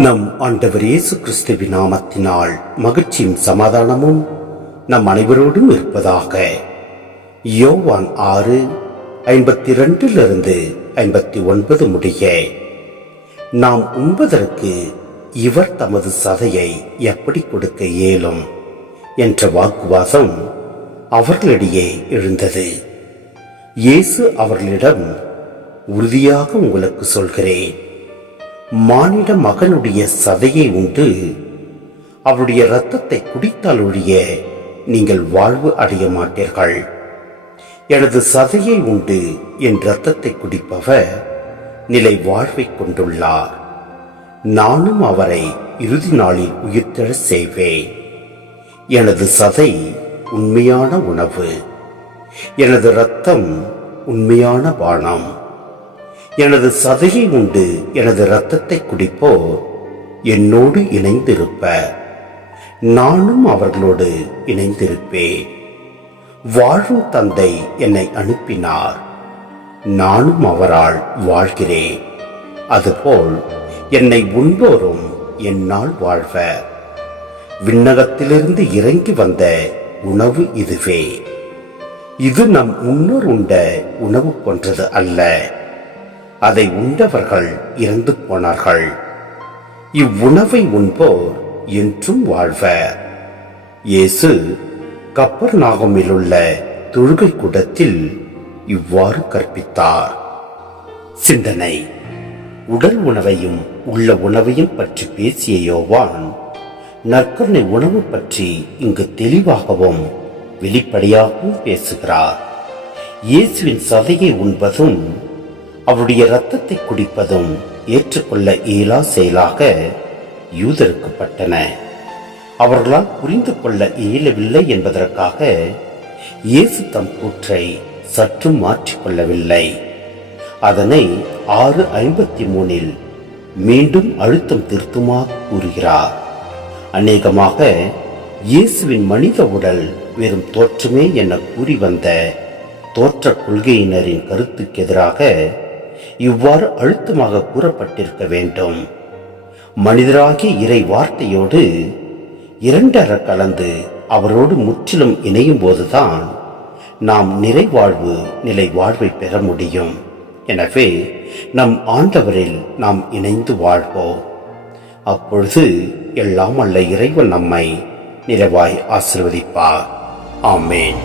நம் ஆண்டவர் இயேசு கிறிஸ்துவின் நாமத்தினால் மகிழ்ச்சியும் சமாதானமும் நம் அனைவரோடும் இருப்பதாக. யோவான் 6:52-59 முடிய. நாம் உண்பதற்கு இவர் தமது சதையை எப்படி கொடுக்க இயலும் என்ற வாக்குவாதம் அவர்களிடையே எழுந்தது. இயேசு அவர்களிடம், உறுதியாக உங்களுக்கு சொல்கிறேன், மானிட மகனுடைய சதையை உண்டு அவருடைய இரத்தத்தை குடித்தால் ஒழிய நீங்கள் வாழ்வு அடைய மாட்டீர்கள். எனது சதையை உண்டு என் இரத்தத்தை குடிப்பவர் நிலை வாழ்வை கொண்டுள்ளார். நானும் அவரை இறுதி நாளில் உயிர்த்தெழச் செய்வேன். எனது சதை உண்மையான உணவு, எனது இரத்தம் உண்மையான பானம். எனது சதையை உண்டு எனது இரத்தத்தை குடிப்போர் என்னோடு இணைந்திருப்பர், நானும் அவர்களோடு இணைந்திருப்பேன். வாழும் தந்தை என்னை அனுப்பினார், நானும் அவரால் வாழ்கிறேன். அதுபோல் என்னை உண்போரும் என்னால் வாழ்வர். விண்ணகத்திலிருந்து இறங்கி வந்த உணவு இதுவே. இது நம் முன்னோர் உண்ட உணவு போன்றது அல்ல. அதை உண்டவர்கள் இறந்து போனார்கள். இவ்வுணவை உண்போர் என்றும் வாழ்வர். இயேசு கப்பர்நாகமில் உள்ள தொழுகை கூடத்தில் இவ்வாறு கற்பித்தார். சிந்தனை. உடல் உணவையும் உள்ள உணவையும் பற்றி பேசிய யோவான் நற்கருணை உணவு பற்றி இங்கு தெளிவாகவும் வெளிப்படையாகவும் பேசுகிறார். இயேசுவின் சதையை உண்பதும் அவருடைய இரத்தத்தை குடிப்பதும் ஏற்றுக்கொள்ள இயலா செயலாக யூதருக்குப்பட்டன. அவர்களால் புரிந்து கொள்ள இயலவில்லை என்பதற்காக இயேசு தம் கூற்றை சற்று மாற்றிக்கொள்ளவில்லை. அதனை 6:53 மீண்டும் அழுத்தம் திருத்தமாக கூறுகிறார். அநேகமாக இயேசுவின் மனித உடல் வெறும் தோற்றமே என கூறி வந்த தோற்ற கொள்கையினரின் கருத்துக்கு எதிராக இவ்வாறு அழுத்தமாக கூறப்பட்டிருக்க வேண்டும். மனிதராகிய இறை வார்த்தையோடு இரண்டர கலந்து அவரோடு முற்றிலும் இணையும் போதுதான் நாம் நிறைவாழ்வு நிலை வாழ்வை பெற முடியும். எனவே நம் ஆண்டவரில் நாம் இணைந்து வாழ்வோம். அப்பொழுது எல்லாம் அல்ல இறைவன் நம்மை நிறைவாய் ஆசீர்வதிப்பார். ஆமேன்.